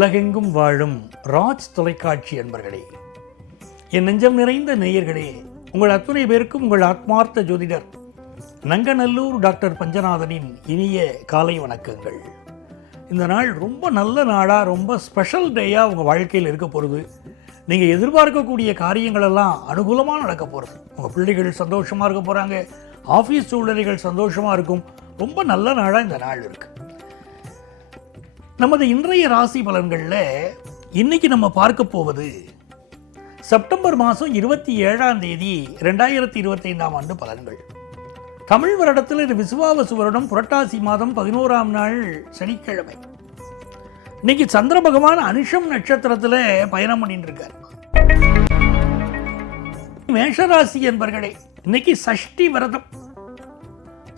உலகெங்கும் வாழும் ராஜ் தொலைக்காட்சி அன்பர்களே என் நெஞ்சம் நிறைந்த நேயர்களே உங்கள் அத்துணை பேருக்கும் உங்கள் ஆத்மார்த்த ஜோதிடர் நங்கநல்லூர் டாக்டர் பஞ்சநாதனின் இனிய காலை வணக்கங்கள். இந்த நாள் ரொம்ப நல்ல நாளாக ரொம்ப ஸ்பெஷல் டேயாக உங்கள் வாழ்க்கையில் இருக்க போகிறது நீங்கள் எதிர்பார்க்கக்கூடிய காரியங்களெல்லாம் அனுகூலமாக நடக்க போகிறது உங்கள் பிள்ளைகள் சந்தோஷமாக இருக்க போகிறாங்க ஆஃபீஸ் சூழ்நிலைகள் சந்தோஷமாக இருக்கும். ரொம்ப நல்ல நாளாக இந்த நாள் இருக்குது நமது இன்றைய ராசி பலன்களில் இன்னைக்கு நம்ம பார்க்க போவது செப்டம்பர் மாதம் இருபத்தி ஏழாம் தேதி ரெண்டாயிரத்தி இருபத்தைந்தாம் ஆண்டு பலன்கள். தமிழ் வருடத்தில் இது விசுவாவசு வருடம் புரட்டாசி மாதம் பதினோராம் நாள் சனிக்கிழமை. இன்னைக்கு சந்திர பகவான் அனுஷம் நட்சத்திரத்தில் பயணம் பண்ணிட்டு இருக்கார் மேஷராசி என்பர்களே இன்னைக்கு சஷ்டி விரதம்.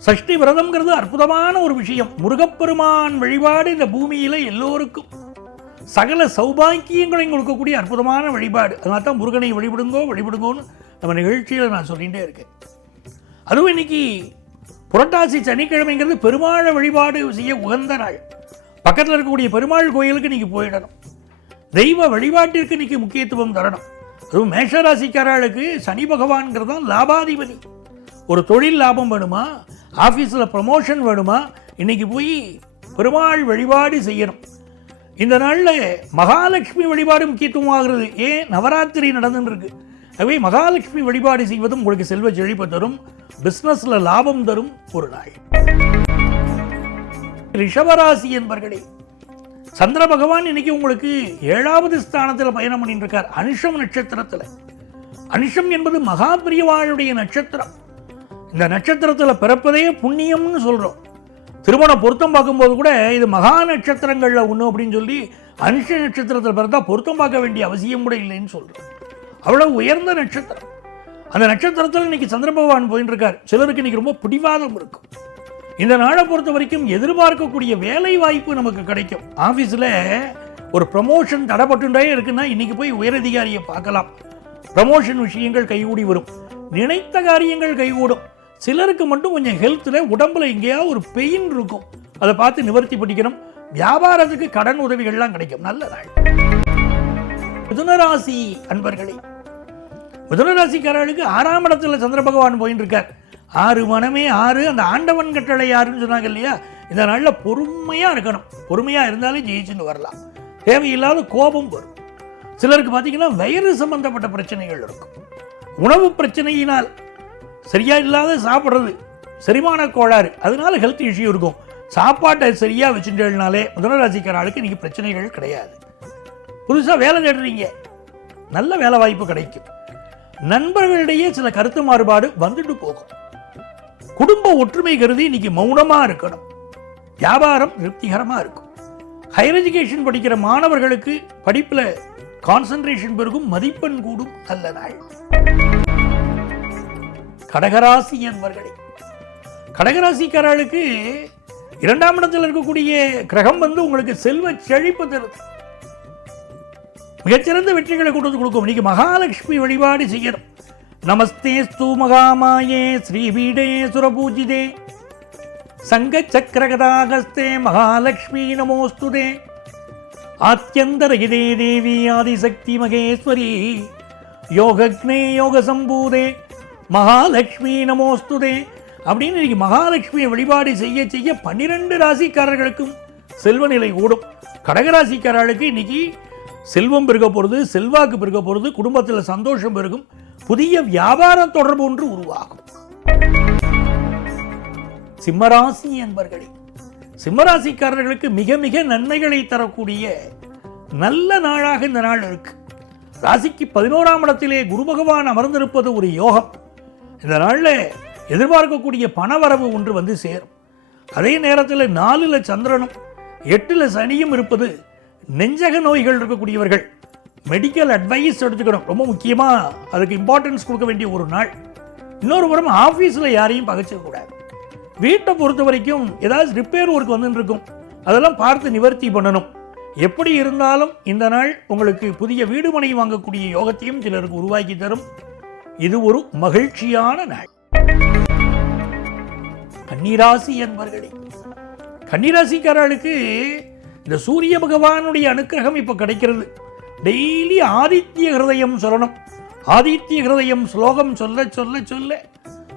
சஷ்டி விரதம்ங்கிறது அற்புதமான ஒரு விஷயம். முருகப்பெருமான் வழிபாடு இந்த பூமியில் எல்லோருக்கும். சகல சௌபாக்கியங்களையும் கொடுக்கக்கூடிய அற்புதமான வழிபாடு. அதனால தான் முருகனை வழிபடுங்கோ வழிபடுங்கோன்னு நம்ம நிகழ்ச்சியில் நான் சொல்லிகிட்டே இருக்கேன். அதுவும் இன்னைக்கு புரட்டாசி சனிக்கிழமைங்கிறது பெருமாளை வழிபாடு செய்ய உகந்த நாள். பக்கத்தில் இருக்கக்கூடிய பெருமாள் கோயிலுக்கு நீங்கள் போயிடணும். தெய்வ வழிபாட்டிற்கு இன்னைக்கு முக்கியத்துவம் தரணும். அதுவும் மேஷராசிக்காரர்களுக்கு சனி பகவான்கிறது தான் லாபாதிபதி. ஒரு தொழில் லாபம் வேணுமா? ஆஃபீஸில் ப்ரமோஷன் வேணுமா? இன்னைக்கு போய் பெருமாள் வழிபாடு செய்யணும். இந்த நாளில் மகாலட்சுமி வழிபாடு முக்கியத்துவம் ஆகிறது ஏன்? நவராத்திரி நடந்துருக்கு இருக்கு ஆகவே மகாலட்சுமி வழிபாடு செய்வதும் உங்களுக்கு செல்வ செழிப்பு தரும். பிஸ்னஸில் லாபம் தரும் ஒரு நாள் ரிஷபராசி என்பர்களே சந்திர பகவான் இன்னைக்கு உங்களுக்கு ஏழாவது ஸ்தானத்தில் பயணம் பண்ணிட்டு இருக்கார் அனுஷம் நட்சத்திரத்தில். அனுஷம் என்பது மகாபிரியவாளுடைய நட்சத்திரம். இந்த நட்சத்திரத்தில் பிறப்பதே புண்ணியம்னு சொல்கிறோம் திருமண பொருத்தம் பார்க்கும்போது கூட இது மகா நட்சத்திரங்களில் ஒன்று அப்படின்னு சொல்லி அனுஷ நட்சத்திரத்தில் பிறந்தா பொருத்தம் பார்க்க வேண்டிய அவசியம் கூட இல்லைன்னு சொல்கிறோம் அவ்வளோ உயர்ந்த நட்சத்திரம். அந்த நட்சத்திரத்தில் இன்னைக்கு சந்திர பகவான் போயின்னு இருக்கார் சிலருக்கு இன்னைக்கு ரொம்ப பிடிவாதம் இருக்கும். இந்த நாளை பொறுத்த வரைக்கும் எதிர்பார்க்கக்கூடிய வேலை வாய்ப்பு நமக்கு கிடைக்கும். ஆஃபீஸில் ஒரு ப்ரமோஷன் தடைப்பட்டுட்டே இருக்குன்னா இன்றைக்கி போய் உயரதிகாரியை பார்க்கலாம். ப்ரமோஷன் விஷயங்கள் கைகூடி வரும். நினைத்த காரியங்கள் கைகூடும். சிலருக்கு மட்டும் கொஞ்சம் ஹெல்த்தில் உடம்புல எங்கேயாவது ஒரு பெயின் இருக்கும். அதை பார்த்து நிவர்த்தி பண்ணிக்கணும். வியாபாரத்துக்கு கடன் உதவிகள்லாம் கிடைக்கும். நல்ல நாள் மிதுனராசி அன்பர்களே மிதுனராசிக்காரர்களுக்கு ஆறாம் இடத்துல சந்திர பகவான் போயின்னு இருக்கார் ஆறு மனமே ஆறு அந்த ஆண்டவன் கட்டளை யாருன்னு சொன்னாங்க இல்லையா? இந்த நாளில் பொறுமையாக இருக்கணும். பொறுமையாக இருந்தாலே ஜெயிச்சுன்னு வரலாம். தேவையில்லாத கோபம் வரும். சிலருக்கு பார்த்தீங்கன்னா வயிறு சம்பந்தப்பட்ட பிரச்சனைகள் இருக்கும். உணவு பிரச்சனையினால் சரியா இல்லாத சாப்பிட்றது. செரிமான கோளாறு. அதனால ஹெல்த் இஷ்யூ இருக்கும். சாப்பாட்டை சரியா வச்சுட்டேனாலே முதலராசிக்கார ஆளுக்கு இன்னைக்கு பிரச்சனைகள் கிடையாது. புதுசாக வேலை தேடுறீங்க. நல்ல வேலை வாய்ப்பு கிடைக்கும். நண்பர்களிடையே சில கருத்து மாறுபாடு வந்துட்டு போகும். குடும்ப ஒற்றுமை கருதி இன்னைக்கு மௌனமா இருக்கணும். வியாபாரம் திருப்திகரமா இருக்கும். ஹையர் எஜுகேஷன் படிக்கிற மாணவர்களுக்கு படிப்புல கான்சன்ட்ரேஷன் பெருகும் மதிப்பெண் கூடும் நல்ல நாள். கடகராசி என்பர்களே கடகராசிக்காரர்களுக்கு இரண்டாம் இடத்தில் இருக்கக்கூடிய கிரகம் வந்து உங்களுக்கு செல்வ செழிப்பு தருது மிகச்சிறந்த வெற்றிகளை கொண்டு வந்து கொடுக்கும். இன்னைக்கு மகாலட்சுமி வழிபாடு செய்யணும். நமஸ்தே ஸ்து மகாமாயே ஸ்ரீபீடே சுரபூஜிதே. சங்க சக்கரகதாகஸ்தே மகாலட்சுமி நமோஸ்துதே. ஆத்தியந்தரகிதே தேவி ஆதிசக்தி மகேஸ்வரி. யோகக்னே யோக சம்பூதே மகாலட்சுமி நமோஸ்துதே அப்படின்னு இன்னைக்கு மகாலட்சுமியை வழிபாடு செய்ய செய்ய பன்னிரெண்டு ராசிக்காரர்களுக்கும் செல்வ நிலை கூடும் கடகராசிக்காரர்களுக்கு இன்னைக்கு செல்வம் பெருக போகிறது செல்வாக்கு பெருக போகிறது குடும்பத்தில் சந்தோஷம் பெருகும் புதிய வியாபாரம் தொடர்பு ஒன்று உருவாகும். சிம்மராசி என்பர்களே சிம்மராசிக்காரர்களுக்கு மிக மிக நன்மைகளை தரக்கூடிய நல்ல நாளாக இந்த நாள் இருக்கு. ராசிக்கு பதினோராம் இடத்திலே குரு பகவான் அமர்ந்திருப்பது ஒரு யோகம். இந்த நாளில் எதிர்பார்க்கக்கூடிய பணவரவு ஒன்று வந்து சேரும். அதே நேரத்தில் நாலில் சந்திரனும் எட்டில் சனியும் இருப்பது நெஞ்சக நோய்கள் இருக்கக்கூடியவர்கள். மெடிக்கல் அட்வைஸ் எடுத்துக்கணும். ரொம்ப முக்கியமாக அதுக்கு இம்பார்ட்டன்ஸ் கொடுக்க வேண்டிய ஒரு நாள். இன்னொரு புறம் ஆஃபீஸில் யாரையும் பகைச்சிக்கக்கூடாது வீட்டை பொறுத்த வரைக்கும் ஏதாவது ரிப்பேர் ஒர்க் வந்துருக்கும் இருக்கும். அதெல்லாம் பார்த்து நிவர்த்தி பண்ணணும். எப்படி இருந்தாலும் இந்த நாள் உங்களுக்கு புதிய வீடு மனை வாங்கக்கூடிய யோகத்தையும் சிலருக்கு உருவாக்கி தரும். இது ஒரு மகிழ்ச்சியான நாள். கன்னிராசி என்பர்களே கன்னிராசிக்காரர்களுக்கு இந்த சூரிய பகவானுடைய அனுக்கிரகம் இப்போ கிடைக்கிறது. டெய்லி ஆதித்ய ஹிருதயம் சொல்லணும். ஆதித்ய ஹிருதயம் ஸ்லோகம் சொல்ல சொல்ல சொல்ல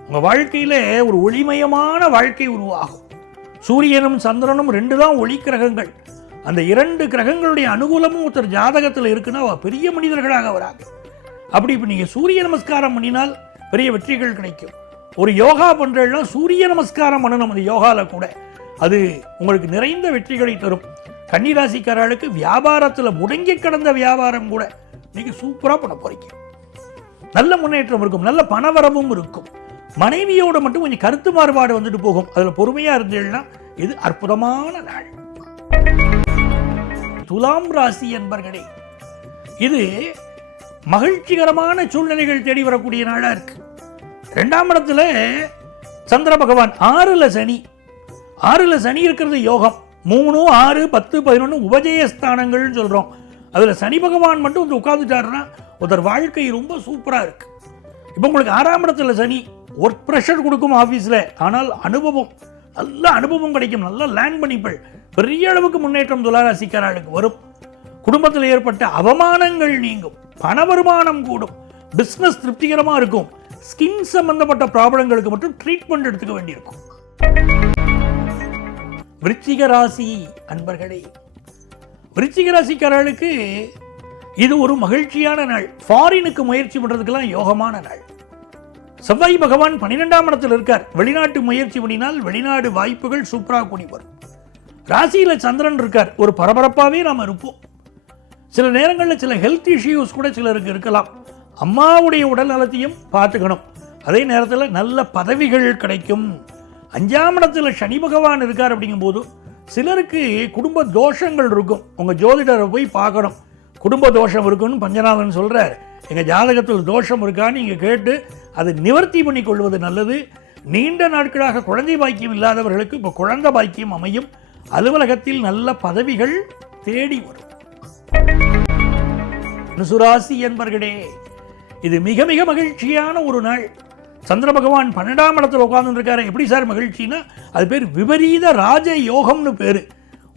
உங்கள் வாழ்க்கையில் ஒரு ஒளிமயமான வாழ்க்கை உருவாகும். சூரியனும் சந்திரனும் ரெண்டு தான் ஒளி கிரகங்கள். அந்த இரண்டு கிரகங்களுடைய அனுகூலமும் ஒருத்தர் ஜாதகத்தில் இருக்குன்னா பெரிய மனிதர்களாக வராங்க. அப்படி இப்போ நீங்கள் சூரிய நமஸ்காரம் பண்ணினால் பெரிய வெற்றிகள் கிடைக்கும். ஒரு யோகா பண்ணுறதுனா சூரிய நமஸ்காரம் பண்ணணும் அந்த யோகாவில் கூட. அது உங்களுக்கு நிறைந்த வெற்றிகளை தரும். கன்னிராசிக்காரர்களுக்கு வியாபாரத்தில் முடங்கி கிடந்த வியாபாரம் கூட நீங்கள் சூப்பராக பண்ண போறீங்க. நல்ல முன்னேற்றம் இருக்கும். நல்ல பணவரவும் இருக்கும். மனைவியோட மட்டும் கொஞ்சம் கருத்து மாறுபாடு வந்துட்டு போகும். அதில் பொறுமையாக இருந்தீங்கன்னா இது அற்புதமான நாள். துலாம் ராசி என்பர்களே இது மகிழ்ச்சிகரமான சூழ்நிலைகள் தேடி வரக்கூடிய நாளாக இருக்கு. ரெண்டாம் இடத்துல சந்திர பகவான் ஆறில் சனி. ஆறில் சனி இருக்கிறது யோகம். மூணு ஆறு பத்து பதினொன்று உபஜயஸ்தானங்கள்னு சொல்கிறோம் அதில் சனி பகவான் மட்டும் வந்து உட்காந்துட்டாருன்னா ஒருத்தர் வாழ்க்கை ரொம்ப சூப்பராக இருக்குது இப்போ உங்களுக்கு ஆறாம் இடத்துல சனி ஒர்க் ப்ரெஷர் கொடுக்கும் ஆஃபீஸில் ஆனால் அனுபவம் நல்ல அனுபவம் கிடைக்கும். நல்லா லேண்ட் பண்ணிப்பள். பெரிய அளவுக்கு முன்னேற்றம் துளாராசிக்காரர்களுக்கு வரும். குடும்பத்தில் ஏற்பட்ட அவமானங்கள் நீங்கும். பண வருமானம் கூடும். பிஸ்னஸ் திருப்திகரமாக இருக்கும். ஸ்கின் சம்பந்தப்பட்ட ப்ராப்ளங்களுக்கு மட்டும் ட்ரீட்மெண்ட் எடுத்துக்க வேண்டியிருக்கும். விருச்சிக ராசி அன்பர்களே விருச்சிக ராசிக்காரர்களுக்கு இது ஒரு மகிழ்ச்சியான நாள். ஃபாரினுக்கு முயற்சி பண்ணுறதுக்கெல்லாம் யோகமான நாள். செவ்வாய் பகவான் பன்னிரெண்டாம் இடத்தில் இருக்கார். வெளிநாட்டு முயற்சி பண்ணினால் வெளிநாடு வாய்ப்புகள் சூப்பராக கூடி வரும். ராசியில் சந்திரன் இருக்கார். ஒரு பரபரப்பாகவே நாம் இருப்போம். சில நேரங்களில் சில ஹெல்த் இஷ்யூஸ் கூட சிலருக்கு இருக்கலாம். அம்மாவுடைய உடல் நலத்தையும் பார்த்துக்கணும். அதே நேரத்தில் நல்ல பதவிகள் கிடைக்கும். அஞ்சாம் இடத்துல சனி பகவான் இருக்கார் அப்படிங்கும்போது சிலருக்கு குடும்ப தோஷங்கள் இருக்கும். உங்கள் ஜோதிடரை போய் பார்க்கணும். குடும்ப தோஷம் இருக்குன்னு பஞ்சநாதன் சொல்கிறார் எங்கள் ஜாதகத்தில் தோஷம் இருக்கான்னு நீங்கள் கேட்டு அதை நிவர்த்தி பண்ணி கொள்வது நல்லது. நீண்ட நாட்களாக குழந்தை பாக்கியம் இல்லாதவர்களுக்கு இப்போ குழந்தை பாக்கியம் அமையும். அலுவலகத்தில் நல்ல பதவிகள் தேடி வரும். ரிசுராசி என்பர்களே இது மிக மிக மகிழ்ச்சியான ஒரு நாள். சந்திர பகவான் பன்னெண்டாம் இடத்துல உட்காந்துருக்காரு எப்படி சார் மகிழ்ச்சின்னா அது பேர் விபரீத ராஜ யோகம்னு பேர்.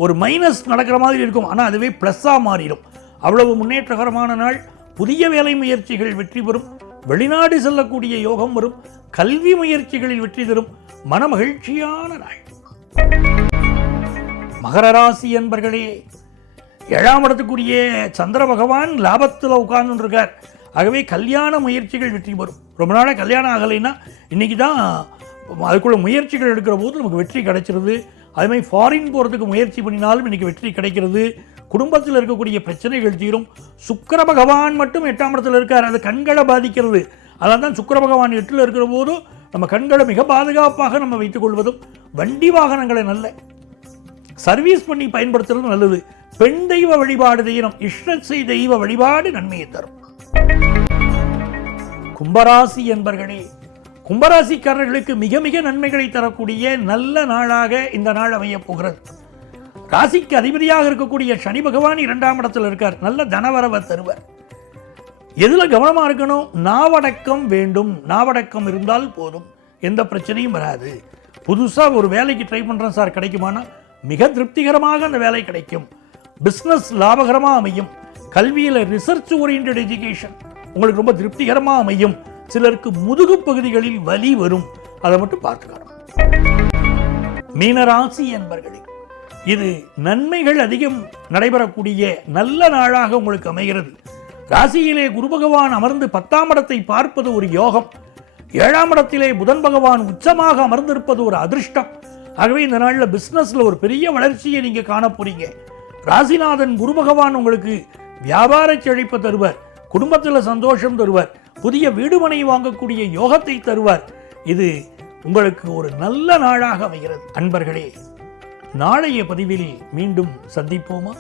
ஒரு மைனஸ் நடக்கிற மாதிரி இருக்கும். ஆனால் அதுவே ப்ளஸ்ஸாக மாறிடும். அவ்வளவு முன்னேற்றகரமான நாள். புதிய வேலை முயற்சிகள் வெற்றி பெறும். வெளிநாடு செல்லக்கூடிய யோகம் வரும். கல்வி முயற்சிகளில் வெற்றி தரும். மன மகிழ்ச்சியான நாள். மகர ராசி என்பர்களே ஏழாம் இடத்துக்குரிய சந்திர பகவான் லாபத்தில் உட்கார்ந்துருக்கார். ஆகவே கல்யாண முயற்சிகள் வெற்றி பெறும். ரொம்ப நாளாக கல்யாணம் ஆகலைன்னா இன்றைக்கி தான் அதுக்குள்ள முயற்சிகள் எடுக்கிற போது நமக்கு வெற்றி கிடைச்சிருது. அதுமாதிரி ஃபாரின் போகிறதுக்கு முயற்சி பண்ணினாலும் இன்றைக்கி வெற்றி கிடைக்கிறது. குடும்பத்தில் இருக்கக்கூடிய பிரச்சனைகள் தீரும். சுக்கர பகவான் மட்டும் எட்டாம் இடத்துல இருக்கார். அது கண்களை பாதிக்கிறது. அதனால் தான் சுக்கர பகவான் எட்டில் இருக்கிற போது நம்ம கண்களை மிக பாதுகாப்பாக நம்ம வைத்துக்கொள்வதும் வண்டி வாகனங்களை நல்ல. சர்வீஸ் பண்ணி பயன்படுத்துறது நல்லது. பெண் தெய்வ வழிபாடு செய்யணும் இஷ்டசை தெய்வ வழிபாடு நன்மையை தரும். கும்பராசி என்பர்களே கும்பராசிக்காரர்களுக்கு மிக மிக நன்மைகளை தரக்கூடிய நல்ல நாளாக இந்த நாள் அமையப் போகிறது. ராசிக்கு அதிபதியாக இருக்கக்கூடிய சனி பகவான் இரண்டாம் இடத்தில் இருக்கார். நல்ல தனவரவை தருவர். எதுல கவனமா இருக்கணும்? நாவடக்கம் வேண்டும். நாவடக்கம் இருந்தால் போதும். எந்த பிரச்சனையும் வராது. புதுசா ஒரு வேலைக்கு ட்ரை பண்றேன் சார். கிடைக்குமானா? மிக திருப்திகரமாக அந்த வேலை கிடைக்கும். பிஸ்னஸ் லாபகரமா அமையும். கல்வியில ரிசர்ச் ஓரியன்ட் எஜுகேஷன் உங்களுக்கு ரொம்ப திருப்திகரமா அமையும். சிலருக்கு முதுகு பகுதிகளில் வலி வரும். அதை மட்டும் பார்த்துக்கணும். மீனராசி என்பர்களே இது நன்மைகள் அதிகம் நடைபெறக்கூடிய நல்ல நாளாக உங்களுக்கு அமைகிறது. ராசியிலே குரு பகவான் அமர்ந்து பத்தாம் இடத்தை பார்ப்பது ஒரு யோகம். ஏழாம் இடத்திலே புதன் பகவான் உச்சமாக அமர்ந்திருப்பது ஒரு அதிர்ஷ்டம். ஆகவே இந்த நாளில் பிஸ்னஸில் ஒரு பெரிய வளர்ச்சியை நீங்கள் காண போறீங்க ராசிநாதன் குரு பகவான் உங்களுக்கு வியாபார செழிப்பு தருவார் குடும்பத்தில் சந்தோஷம் தருவார் புதிய வீடுமனை வாங்கக்கூடிய யோகத்தை தருவார். இது உங்களுக்கு ஒரு நல்ல நாளாக அமைகிறது. அன்பர்களே நாளைய பதிவில் மீண்டும் சந்திப்போமா?